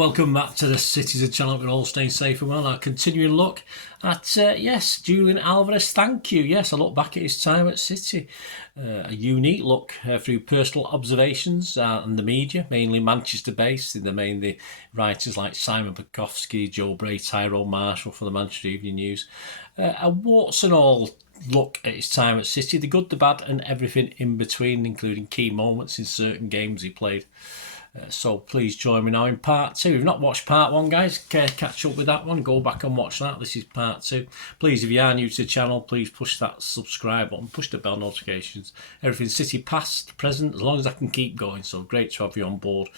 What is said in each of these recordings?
welcome back to the Citizen channel. We're all staying safe and well. Our continuing look at, Julian Alvarez. Thank you. Yes, I look back at his time at City. A unique look through personal observations and the media, mainly Manchester-based. In the main, the writers like Simon Bukowski, Joe Bray, Tyrone Marshall for the Manchester Evening News. A warts and all look at his time at City, the good, the bad and everything in between, including key moments in certain games he played. So please join me now in part 2. If you've not watched part 1, guys, catch up with that one. Go back and watch that. This is part 2. Please, if you are new to the channel, please push that subscribe button, push the bell notifications. Everything City past, present, as long as I can keep going. So great to have you on board.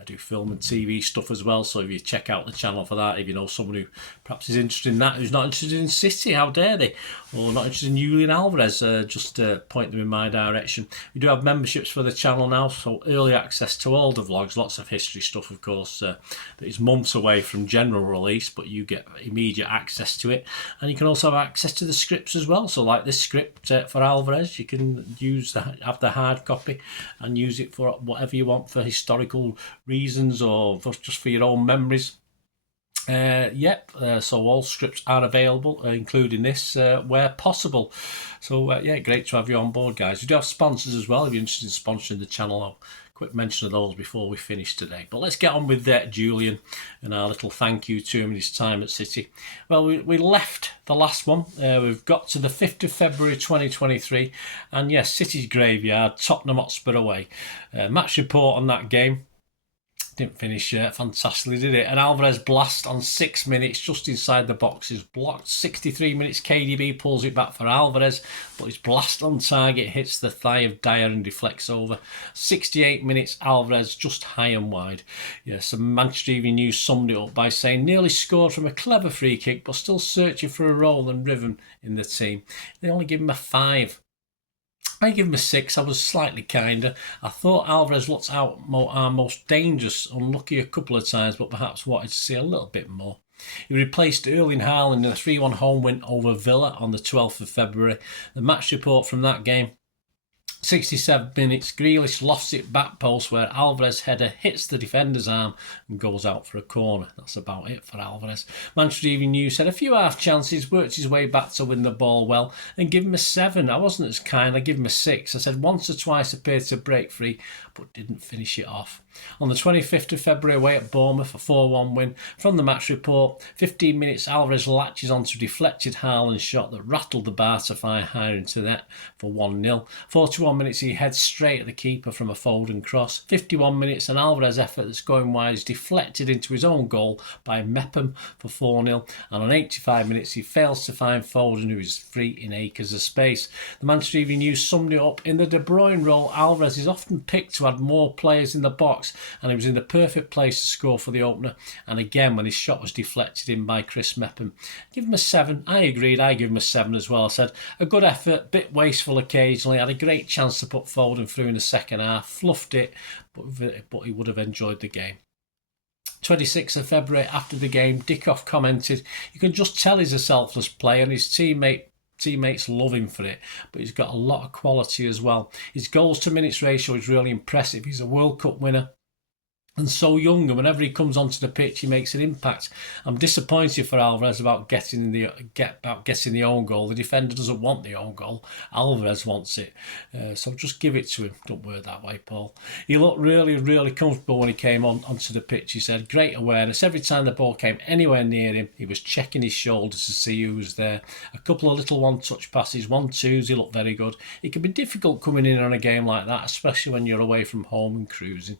I do film and TV stuff as well, so if you check out the channel for that, if you know someone who perhaps is interested in that, who's not interested in City, how dare they, or not interested in Julian Alvarez, just point them in my direction. We do have memberships for the channel now, so early access to all the vlogs, lots of history stuff, of course, that is months away from general release, but you get immediate access to it, and you can also have access to the scripts as well. So like this script for Alvarez, you can have the hard copy and use it for whatever you want, for historical reasons or just for your own memories. So all scripts are available, including this, where possible. So great to have you on board, guys. We do have sponsors as well. If you're interested in sponsoring the channel, I'll quick mention of those before we finish today. But let's get on with Julian and our little thank you to him in his time at City. Well, we left the last one. We've got to the 5th of February 2023, and yes, City's graveyard, Tottenham Hotspur away. Match report on that game. Didn't finish fantastically, did it? An Alvarez blast on 6 minutes just inside the box is blocked. 63 minutes, KDB pulls it back for Alvarez, but his blast on target hits the thigh of Dyer and deflects over. 68 minutes, Alvarez just high and wide. Yes, the Manchester Evening News summed it up by saying nearly scored from a clever free kick, but still searching for a role and rhythm in the team. They only give him a 5. I give him a 6. I was slightly kinder. I thought Alvarez looked out our most dangerous, unlucky a couple of times, but perhaps wanted to see a little bit more. He replaced Erling Haaland in a 3-1 home win over Villa on the 12th of February. The match report from that game: 67 minutes, Grealish lofts it back post where Alvarez header hits the defender's arm and goes out for a corner. That's about it for Alvarez. Manchester Evening News said a few half chances, worked his way back to win the ball well, and give him a 7. I wasn't as kind, I give him a 6. I said once or twice appeared to break free, but didn't finish it off. On the 25th of February away at Bournemouth, a 4-1 win. From the match report, 15 minutes, Alvarez latches onto a deflected Haaland shot that rattled the bar to fire higher into net for 1-0. 41 minutes, he heads straight at the keeper from a Foden cross. 51 minutes, an Alvarez effort that's going wide is deflected into his own goal by Mepham for 4-0. And on 85 minutes, he fails to find Foden, who is free in acres of space. The Manchester Evening News summed it up: in the De Bruyne role, Alvarez is often picked to add more players in the box, and he was in the perfect place to score for the opener, and again when his shot was deflected in by Chris Mepham. Give him a 7. I agreed, I give him a 7 as well. I said a good effort, bit wasteful occasionally, had a great chance to put Foden through in the second half, fluffed it, but he would have enjoyed the game. 26th of February, after the game, Dickoff commented, you can just tell he's a selfless player and his teammates love him for it, but he's got a lot of quality as well. His goals to minutes ratio is really impressive. He's a World Cup winner and so young, and whenever he comes onto the pitch, he makes an impact. I'm disappointed for Alvarez about getting the own goal. The defender doesn't want the own goal. Alvarez wants it. So just give it to him. Don't work that way, Paul. He looked really, really comfortable when he came onto the pitch. He said great awareness. Every time the ball came anywhere near him, he was checking his shoulders to see who was there. A couple of little one-touch passes, 1-2s, he looked very good. It can be difficult coming in on a game like that, especially when you're away from home and cruising.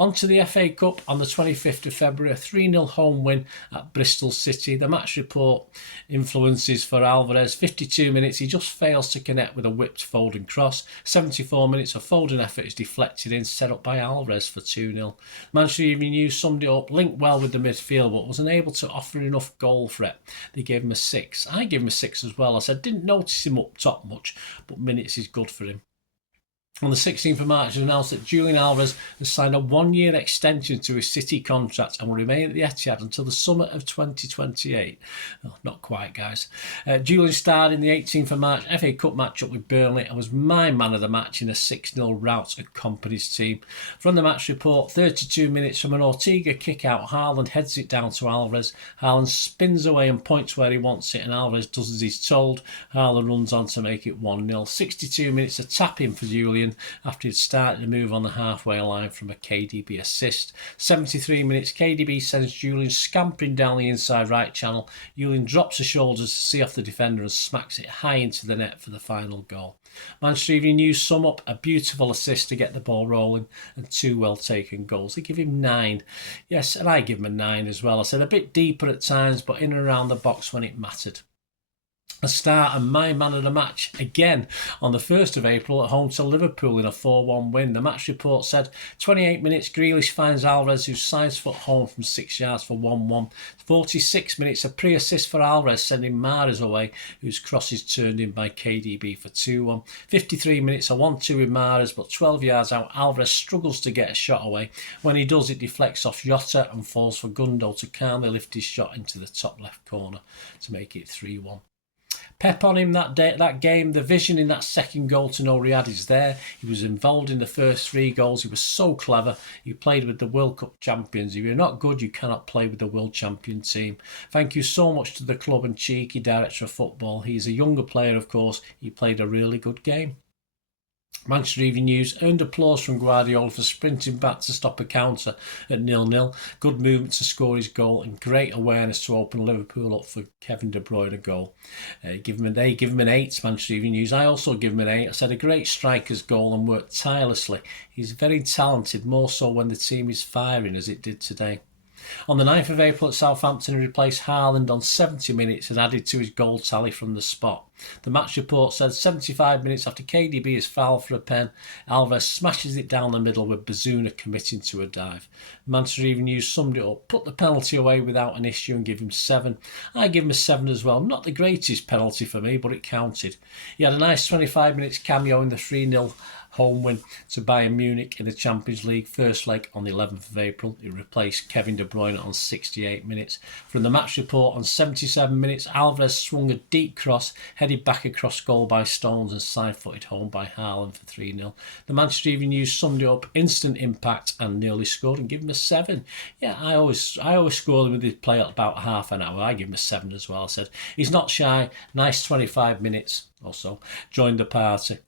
On to the FA Cup on the 25th of February, a 3-0 home win at Bristol City. The match report influences for Alvarez: 52 minutes, he just fails to connect with a whipped Foden cross. 74 minutes, a Foden effort is deflected in, set up by Alvarez for 2-0. Manchester Evening News summed it up, linked well with the midfield, but was unable to offer enough goal threat. They gave him a 6. I gave him a 6 as well. I said didn't notice him up top much, but minutes is good for him. On the 16th of March, it announced that Julian Alvarez has signed a one-year extension to his City contract and will remain at the Etihad until the summer of 2028. Oh, not quite, guys. Julian starred in the 18th of March FA Cup match-up with Burnley and was my man of the match in a 6-0 rout at Company's team. From the match report, 32 minutes from an Ortega kick-out, Haaland heads it down to Alvarez. Haaland spins away and points where he wants it, and Alvarez does as he's told. Haaland runs on to make it 1-0. 62 minutes of tapping for Julian after he'd started to move on the halfway line from a KDB assist. 73 minutes, KDB sends Julian scampering down the inside right channel. Julian drops the shoulders to see off the defender and smacks it high into the net for the final goal. Manchester Evening News sum up a beautiful assist to get the ball rolling and 2 well taken goals. They give him 9. Yes, and I give him a 9 as well. I said a bit deeper at times, but in and around the box when it mattered. A start and my man of the match again on the 1st of April at home to Liverpool in a 4-1 win. The match report said 28 minutes, Grealish finds Alvarez, who sides foot home from 6 yards for 1-1. 46 minutes, a pre-assist for Alvarez, sending Mahrez away, whose cross is turned in by KDB for 2-1. 53 minutes, a 1-2 with Mahrez, but 12 yards out, Alvarez struggles to get a shot away. When he does, it deflects off Jota and falls for Gundo to calmly lift his shot into the top left corner to make it 3-1. Pep on him that game. The vision in that second goal to no Riyadh is there. He was involved in the first 3 goals. He was so clever. He played with the World Cup champions. If you're not good, you cannot play with the world champion team. Thank you so much to the club and Cheeky, director of football. He's a younger player, of course. He played a really good game. Manchester Evening News earned applause from Guardiola for sprinting back to stop a counter at 0-0. Good movement to score his goal and great awareness to open Liverpool up for Kevin De Bruyne a goal. Give him an 8, Manchester Evening News. I also give him an 8. I said a great striker's goal and worked tirelessly. He's very talented, more so when the team is firing as it did today. On the 9th of April at Southampton, he replaced Haaland on 70 minutes and added to his goal tally from the spot. The match report said 75 minutes after KDB is fouled for a pen, Alvarez smashes it down the middle with Bazuna committing to a dive. Manchester Evening News summed it up, put the penalty away without an issue and give him 7. I give him a 7 as well. Not the greatest penalty for me, but it counted. He had a nice 25 minutes cameo in the 3-0 home win to Bayern Munich in the Champions League first leg on the 11th of April. He replaced Kevin De Bruyne on 68 minutes. From the match report on 77 minutes, Alvarez swung a deep cross, headed back across goal by Stones and side-footed home by Haaland for 3-0. The Manchester Evening News summed it up, instant impact and nearly scored and give him a 7. Yeah, I always score them with his play at about half an hour. I give him a 7 as well. I said he's not shy, nice 25 minutes also, joined the party.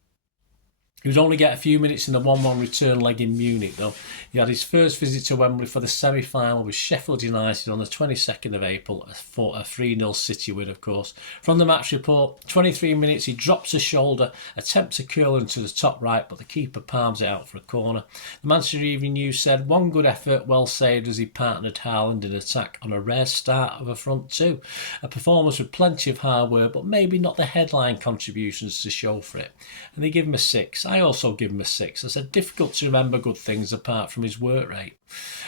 He would only get a few minutes in the 1-1 return leg in Munich, though. He had his first visit to Wembley for the semi-final with Sheffield United on the 22nd of April, for a 3-0 City win, of course. From the match report, 23 minutes, he drops a shoulder, attempts a curl into the top right, but the keeper palms it out for a corner. The Manchester Evening News said, one good effort, well saved as he partnered Haaland in attack on a rare start of a front two. A performance with plenty of hard work, but maybe not the headline contributions to show for it. And they give him a 6. I also give him a 6. I said difficult to remember good things apart from his work rate.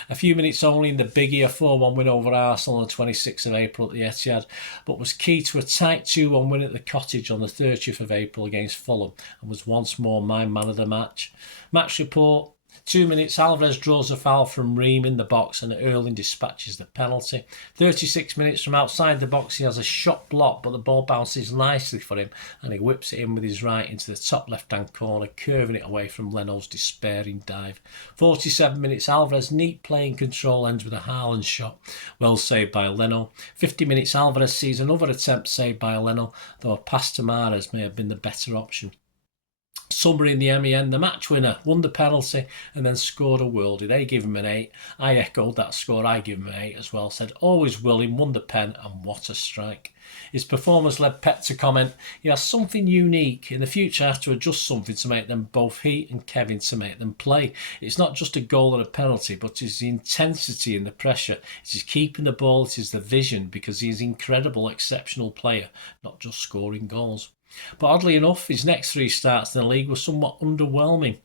A few minutes only in the biggie, a 4-1 win over Arsenal on the 26th of April at the Etihad, but was key to a tight 2-1 win at the Cottage on the 30th of April against Fulham and was once more my man of the match. Match report, 2 minutes, Alvarez draws a foul from Ream in the box and Erling dispatches the penalty. 36 minutes from outside the box, he has a shot blocked, but the ball bounces nicely for him and he whips it in with his right into the top left-hand corner, curving it away from Leno's despairing dive. 47 minutes, Alvarez neat play and control ends with a Haaland shot, well saved by Leno. 50 minutes, Alvarez sees another attempt saved by Leno, though a pass to Mahrez may have been the better option. Summary in the MEN, the match winner won the penalty and then scored a worldie. They give him an 8. I echoed that score. I give him an 8 as well. Said always willing, won the pen, and what a strike. His performance led Pep to comment, he has something unique. In the future I have to adjust something to make them, both he and Kevin, to make them play. It's not just a goal and a penalty, but it's the intensity and the pressure. It is keeping the ball, it is the vision, because he is an incredible, exceptional player, not just scoring goals. But oddly enough, his next 3 starts in the league were somewhat underwhelming.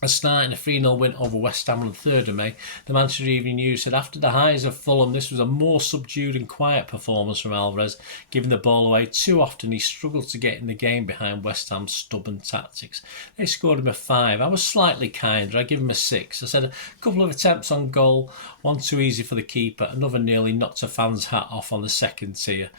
A start in a 3-0 win over West Ham on the 3rd of May, the Manchester Evening News said after the highs of Fulham, this was a more subdued and quiet performance from Alvarez. Giving the ball away too often, he struggled to get in the game behind West Ham's stubborn tactics. They scored him a 5. I was slightly kinder. I give him a 6. I said a couple of attempts on goal, one too easy for the keeper, another nearly knocked a fan's hat off on the second tier.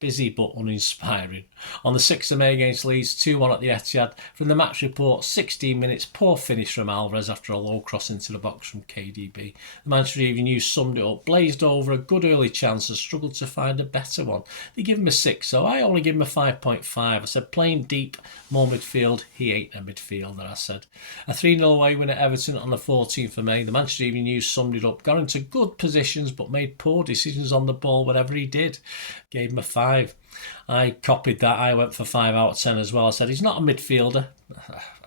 Busy but uninspiring. On the 6th of May against Leeds, 2-1 at the Etihad. From the match report, 16 minutes, poor finish from Alvarez after a low cross into the box from KDB. The Manchester Evening News summed it up, blazed over a good early chance and struggled to find a better one. They give him a 6, so I only give him a 5.5. I said playing deep, more midfield, he ain't a midfielder, I said. A 3-0 away win at Everton on the 14th of May. The Manchester Evening News summed it up, got into good positions but made poor decisions on the ball whatever he did. Gave him a 5. I copied that. I went for 5 out of 10 as well. I said he's not a midfielder.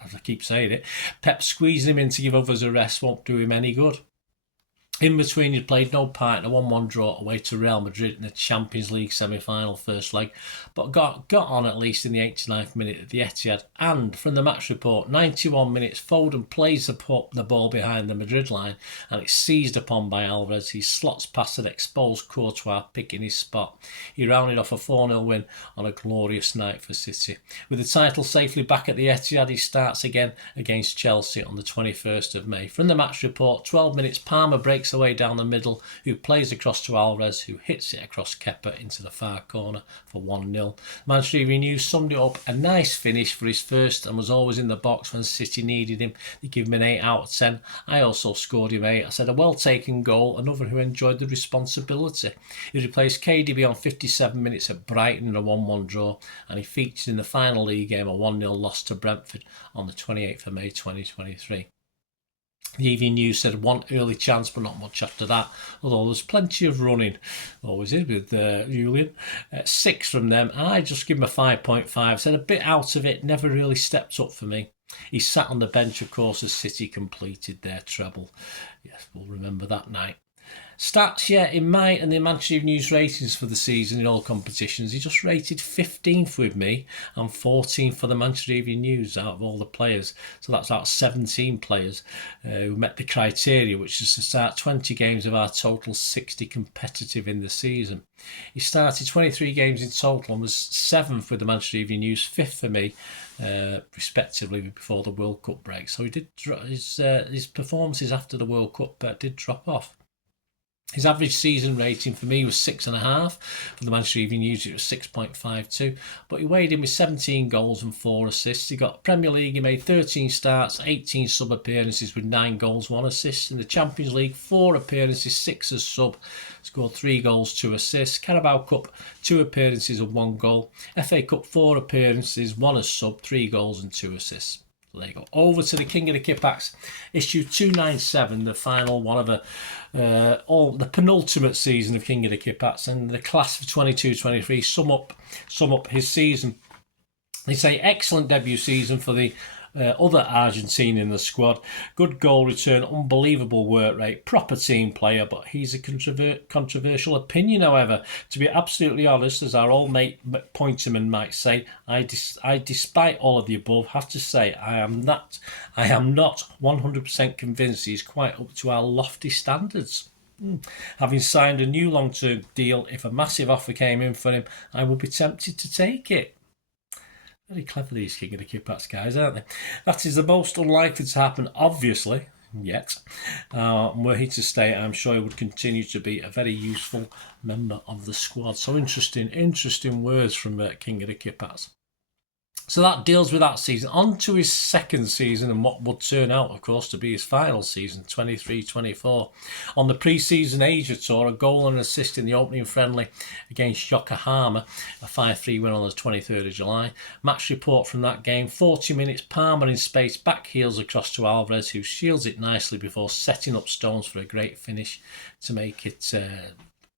As I keep saying it, Pep squeezing him in to give others a rest won't do him any good. In between, he played no part in a 1-1 draw away to Real Madrid in the Champions League semi-final first leg, but got on at least in the 89th minute at the Etihad. And from the match report, 91 minutes, Foden plays the ball behind the Madrid line and it's seized upon by Alvarez. He slots past an exposed Courtois, picking his spot. He rounded off a 4-0 win on a glorious night for City. With the title safely back at the Etihad, he starts again against Chelsea on the 21st of May. From the match report, 12 minutes, Palmer breaks away down the middle, who plays across to Alvarez, who hits it across Kepa into the far corner for 1-0. Manchester Evening News summed it up, a nice finish for his first and was always in the box when City needed him. They give him an 8 out of 10. I also scored him 8. I said a well taken goal, another who enjoyed the responsibility. He replaced KDB on 57 minutes at Brighton in a 1-1 draw, and he featured in the final league game, a 1-0 loss to Brentford on the 28th of May 2023. The Evening News said one early chance, but not much after that, although there's plenty of running. Always is with Julian. 6 from them. I just give him a 5.5. Said a bit out of it, never really stepped up for me. He sat on the bench, of course, as City completed their treble. Yes, we'll remember that night. Stats, yeah, in my and the Manchester Evening News ratings for the season in all competitions, he just rated 15th with me and 14th for the Manchester Evening News out of all the players. So that's out of 17 players who met the criteria, which is to start 20 games of our total 60 competitive in the season. He started 23 games in total and was 7th with the Manchester Evening News, 5th for me, respectively, before the World Cup break. So he did his performances after the World Cup did drop off. His average season rating for me was 6.5. For the Manchester Evening News, it was 6.52. But he weighed in with 17 goals and 4 assists. He got Premier League, he made 13 starts, 18 sub appearances with 9 goals, 1 assist. In the Champions League, 4 appearances, 6 as sub. Scored 3 goals, 2 assists. Carabao Cup, 2 appearances and 1 goal. FA Cup, 4 appearances, 1 as sub, 3 goals and 2 assists. There you go. Over to the King of the Kippax, issue 297, the final one of the penultimate season of King of the Kippax, and the class for 22-23 sum up his season. They say excellent debut season for the other Argentine in the squad. Good goal return, unbelievable work rate, proper team player, but he's a controversial opinion, however. To be absolutely honest, as our old mate Pointerman might say, I despite all of the above, have to say I am not 100% convinced he's quite up to our lofty standards. Having signed a new long-term deal, if a massive offer came in for him, I would be tempted to take it. Very clever, these King of the Kippax guys, aren't they? That is the most unlikely to happen, obviously, yet. Were he to stay, I'm sure he would continue to be a very useful member of the squad. So interesting words from King of the Kippax. So that deals with that season. On to his second season and what would turn out, of course, to be his final season, 23-24. On the pre-season Asia Tour, a goal and an assist in the opening friendly against Yokohama, a 5-3 win on the 23rd of July. Match report from that game, 40 minutes, Palmer in space, back heels across to Alvarez, who shields it nicely before setting up Stones for a great finish to make it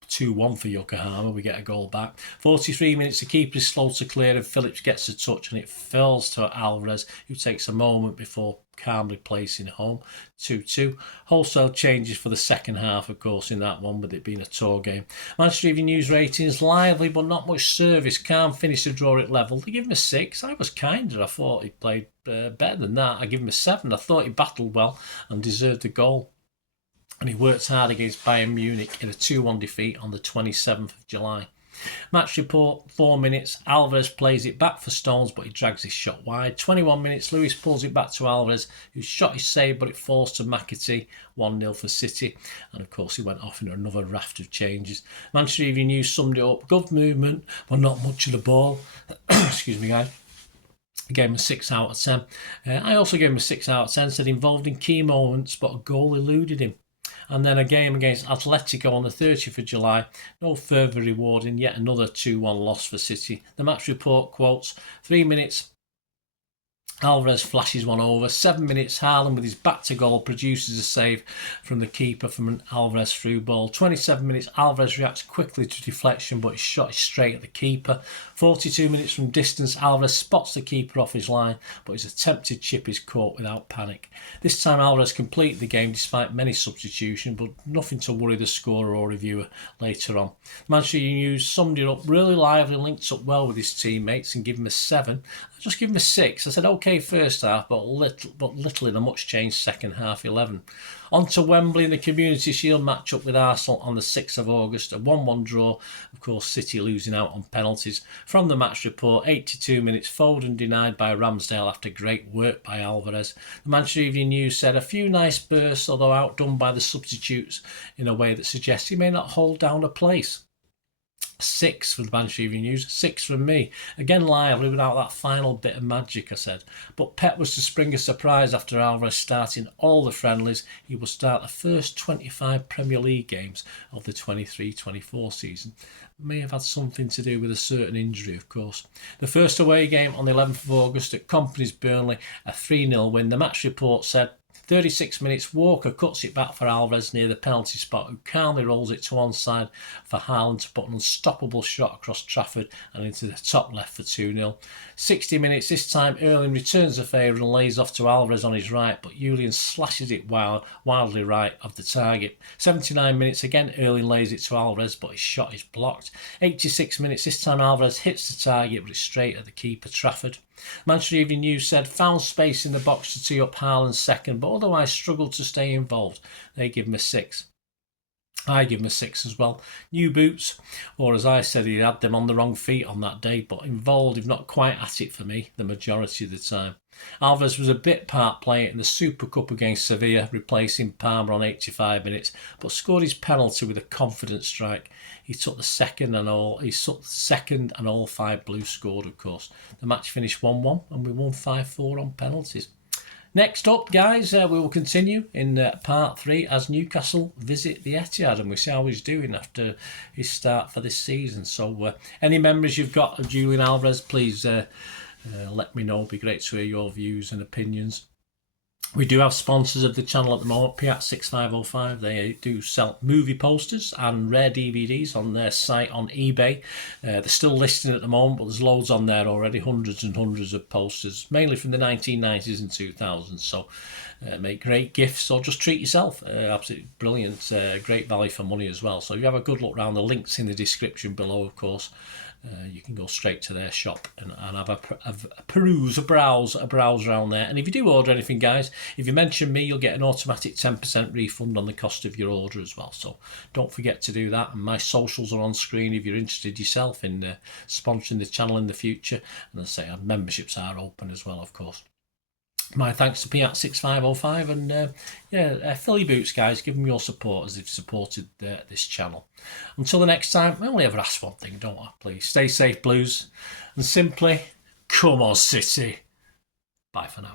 2-1 for Yokohama. We get a goal back. 43 minutes, the keeper is slow to clear and Phillips gets a touch and it falls to Alvarez, who takes a moment before calmly placing it home. 2-2. Wholesale changes for the second half, of course, in that one, with it being a tour game. Manchester Evening News ratings: lively but not much service. Calm finish to draw it level. They give him a 6. I was kinder. I thought he played better than that. I give him a 7. I thought he battled well and deserved a goal. And he worked hard against Bayern Munich in a 2-1 defeat on the 27th of July. Match report: 4 minutes, Alvarez plays it back for Stones, but he drags his shot wide. 21 minutes, Lewis pulls it back to Alvarez, who shot his save, but it falls to McAtee. 1-0 for City. And of course, he went off in another raft of changes. Manchester Evening News summed it up: good movement, but not much of the ball. Excuse me, guys. I gave him a 6 out of 10. I also gave him a 6 out of 10, said involved in key moments, but a goal eluded him. And then a game against Atletico on the 30th of July. No further rewarding, yet another 2-1 loss for City. The match report quotes: 3 minutes, Alvarez flashes one over. 7 minutes, Haaland with his back to goal produces a save from the keeper from an Alvarez through ball. 27 minutes, Alvarez reacts quickly to deflection, but his shot is straight at the keeper. 42 minutes, from distance, Alvarez spots the keeper off his line, but his attempted chip is caught without panic. This time Alvarez completed the game despite many substitutions, but nothing to worry the scorer or reviewer later on. Manchester News summed it up: really lively, linked up well with his teammates, and give him a 7. I just give him a 6. I said okay first half, but little in a much changed second half 11. On to Wembley in the Community Shield match-up with Arsenal on the 6th of August. A 1-1 draw. Of course, City losing out on penalties. From the match report: 82 minutes, Foden denied by Ramsdale after great work by Alvarez. The Manchester Evening News said a few nice bursts, although outdone by the substitutes in a way that suggests he may not hold down a place. 6 for the Manchester Evening News, 6 from me. Again, lively without that final bit of magic, I said. But Pep was to spring a surprise after Alvarez starting all the friendlies. He will start the first 25 Premier League games of the 23-24 season. May have had something to do with a certain injury, of course. The first away game on the 11th of August at Company's Burnley, a 3-0 win. The match report said 36 minutes, Walker cuts it back for Alvarez near the penalty spot, who calmly rolls it to one side for Haaland to put an unstoppable shot across Trafford and into the top left for 2-0. 60 minutes, this time Erling returns the favour and lays off to Alvarez on his right, but Julian slashes it wildly right of the target. 79 minutes, again Erling lays it to Alvarez, but his shot is blocked. 86 minutes, this time Alvarez hits the target, but it's straight at the keeper, Trafford. Manchester Evening News said found space in the box to tee up Haaland's second, but otherwise struggled to stay involved. They give him a 6. I give him a 6 as well. New boots, or as I said, he had them on the wrong feet on that day, but involved, if not quite at it for me, the majority of the time. Alvarez was a bit part player in the Super Cup against Sevilla, replacing Palmer on 85 minutes, but scored his penalty with a confident strike. He took the second and all 5 Blues scored, of course. The match finished 1-1 and we won 5-4 on penalties. Next up, guys, we will continue in part 3 as Newcastle visit the Etihad, and we see how he's doing after his start for this season. So any memories you've got of Julian Alvarez, please let me know. It'd be great to hear your views and opinions. We do have sponsors of the channel at the moment, P6505. They do sell movie posters and rare DVDs on their site on eBay. They're still listing at the moment, but there's loads on there already, hundreds and hundreds of posters, mainly from the 1990s and 2000s. So make great gifts or just treat yourself. Absolutely brilliant, great value for money as well. So if you have a good look around, the links in the description below, of course. You can go straight to their shop and have a browse around there. And if you do order anything, guys, if you mention me, you'll get an automatic 10% refund on the cost of your order as well. So don't forget to do that. And my socials are on screen if you're interested yourself in sponsoring the channel in the future. And as I say, our memberships are open as well, of course. My thanks to P6505 and Philly Boots, guys. Give them your support as they've supported this channel. Until the next time, I only ever ask one thing, don't I? Please stay safe, Blues, and simply come on, City. Bye for now.